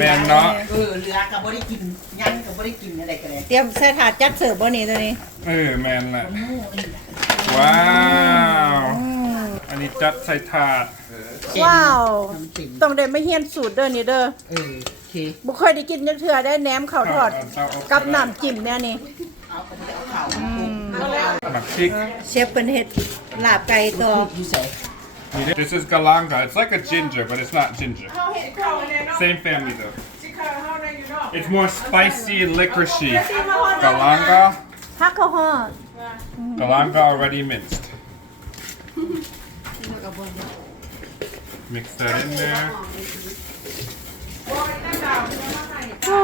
แมนเนาะเออเรือกับบริกินยังกับบริกินอะไรกันเลยเตรียมใส่ถาดจัดเสิร์ฟบ่นี่ตัวนี้เออแมนแหละหมูอันนี้ว้าว อันนี้จัดใส่ถาดว้าวน้ำจิ้มต้องได้มาเฮียนสูตรเด้อนี่เด้อเออโอเคบ่ค่อยได้กินจักเทื่อได้แหนมข้าวทอด กับน้ำจิ้มแน่นี่เอาก็ไม่ได้เอาข่าวมาปรุงเอาหมักพริกเชฟเปิ้นเฮ็ดลาบไก่ต่ออยู่ใส่ This is galanga. It's like a ginger, but it's not ginger. Same family though. It's more spicy and licoricey. Galanga. ฮักข้าวฮอด Galanga already minced. Mix that in there. โอ้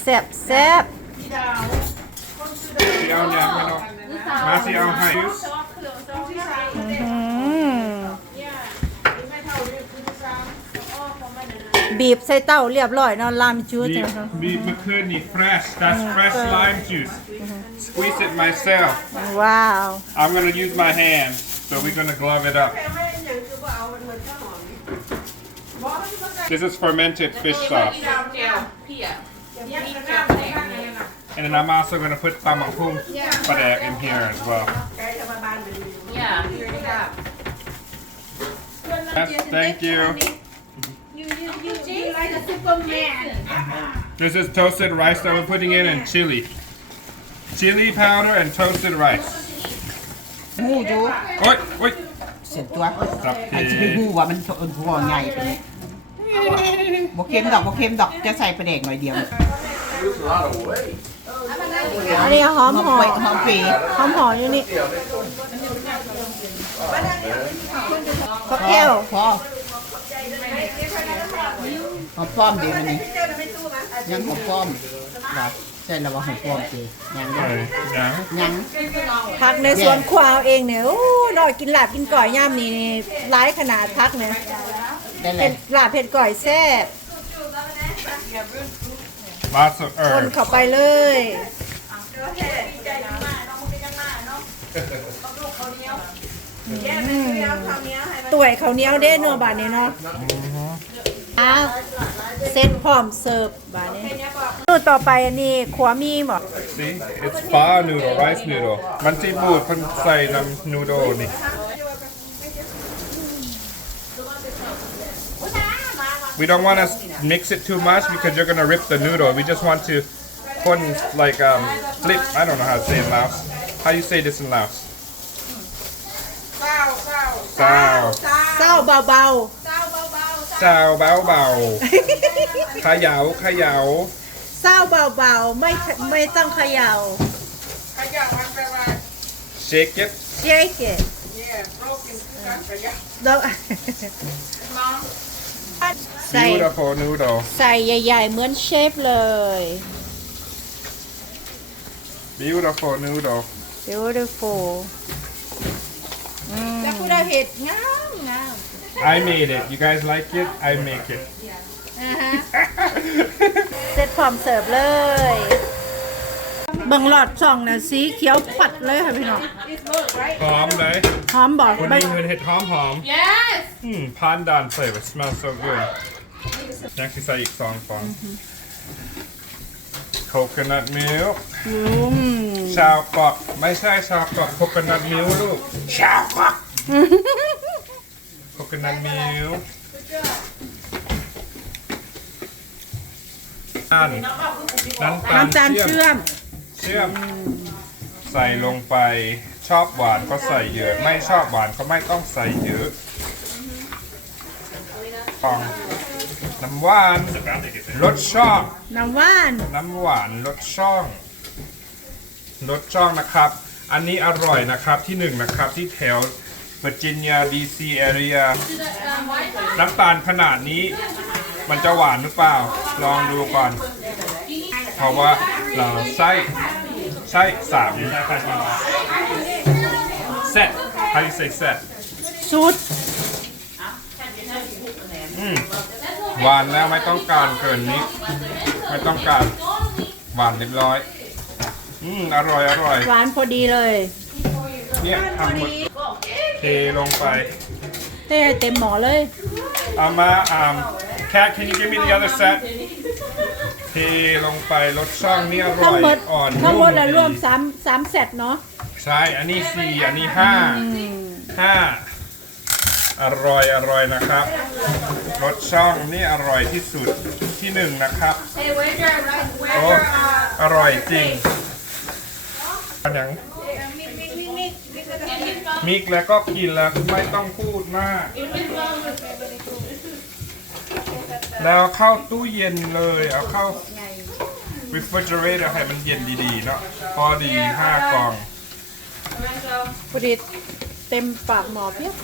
แซ่บแซ่บ See how now, you know. Masi how high. อื บีบใส่เต้าเรียบร้อยเนาะลามจูดจังซั่น Beef McCurney fresh. That's fresh lime juice. Squeeze it myself. ว้าว I'm gonna use my hands, so we're gonna glove it up. This is fermented fish sauce. And then I'm also gonna put tamahung padak in here as well. Yes, thank you. This is toasted rice that we're putting in and chili. Chili powder and toasted rice. หมูอยู่ Oi, oi. เสร็จตัวครับไอ้ที่ไปหูว่ามันหัวใหญ่ไปเลยบกเค็มดอกบกเค็มดอกจะใส่ปลาแดกหน่อยเดียวอันนี้หอมหอมหอเปมหอมเปรย์หอมหอมอยู่นี่ข้าวแก้วพอ หอมป้อมเดี๋ยวนี้ยังหอมป้อมเหรอใช่แล้วว่าหอมป้อมเจยังเด้อ Oi, yeah. ยังผักในสวนครัวเอาเองเนี่ยโอ้นอยกินลาบกินก่อยย่ามนี่ร้ายขนาดพักเนี่ยได้เลเผ็ยดลาบเผ็ดก่อยแซ่บ Lots of คน herbs. เข้าไปเลยตุ๋ยข้าวเหนียวเด้เนาะบาดนี้เนาะ อ้าวเซ็ตพร้อมเสิร์ฟบาดนี้นู่นต่อไปอันนี้ขัวมีบ่ See, it's pho noodle, rice noodle. มันที่บูดคนใส่น้ำนูโดนี่ We don't want to mix it too much because you're gonna rip the noodle. We just want to put like um flip. I don't know how to say it in Laos. How you say this in Laos? Sao. เศร้าเบา Sao bao bao. ๆเขยาเขยาเศร้าเบาๆ ไม่ไม่ต้องเขย่า Shake it. shake it แล้วใส่ Beautiful noodle. ใส่ใหญ่ๆ เหมือนเชฟเลย Beautiful noodle. beautiful แล้วคุณได้เห็ดงามงาม I made it. You guys like it? I make it. อ่าฮะเสร็จพร้อมเสิร์ฟเลยเบิ่งหลอดช่องนะสีเขียวปัดเลยค่ะพี่น้องหอมเลยหอมบอกวันใบนี้เงินเห็ดหอมหอม Yes. Hmm, pandan flavor. Smells so good. Next is like song fun. Coconut milk. อืมชาวเกาะไม่ใช่ชาวเกาะ coconut milk ลูกชาวเกาะ coconut milk น้ำน้ำตาลน้ำตาลเชื่อม เชื่อม ใส่ลงไปชอบหวานก็ใส่เยอะ ไม่ชอบหวานก็ไม่ต้องใส่เยอะฟองน้ำหวานรสช่องน้ำว่านน้ำหวานรสช่องรสช่องนะครับ อันนี้อร่อยนะครับที่หนึ่งนะครับที่แถว Virginia DC area น้ำตาลขนาดนี้ มันจะหวานหรือเปล่า ลองดูก่อน เพราะว่าเราใส่ใส่สามเซต how you say set ชุดอืมหวานแล้วไม่ต้องการเกินนี้ ไม่ต้องการหวานเรียบร้อย อืมอร่อยอร่อย หวานพอดีเลย เนี่ยทำหมด เทลงไป เต้ให้เต็มหมอเลย เอามาอ่า cat can you give me the other set เทลงไปรสช่องนี่อร่ทั้งอยหมดอ่อนทั้งหมดนุ่แล้วรวมสามสามเซตเนาะใช่อันนี้สี่อันนี้ห้าห้าอร่อยอร่อยนะครับรสช่องนี่อร่อยที่สุดที่หนึ่งนะครับ Hey, where's your, where's โอ้ your, uh, อร่อยจริงอันยัง มิกแล้วก็กินแล้วไม่ต้องพูดมาก แล้วเข้าตู้เย็นเลยเอาเข้า refrigerator ให้มันเย็นดีๆเนาะพอดีห้ากล่องพอดีเต็มปากหมอเพียบ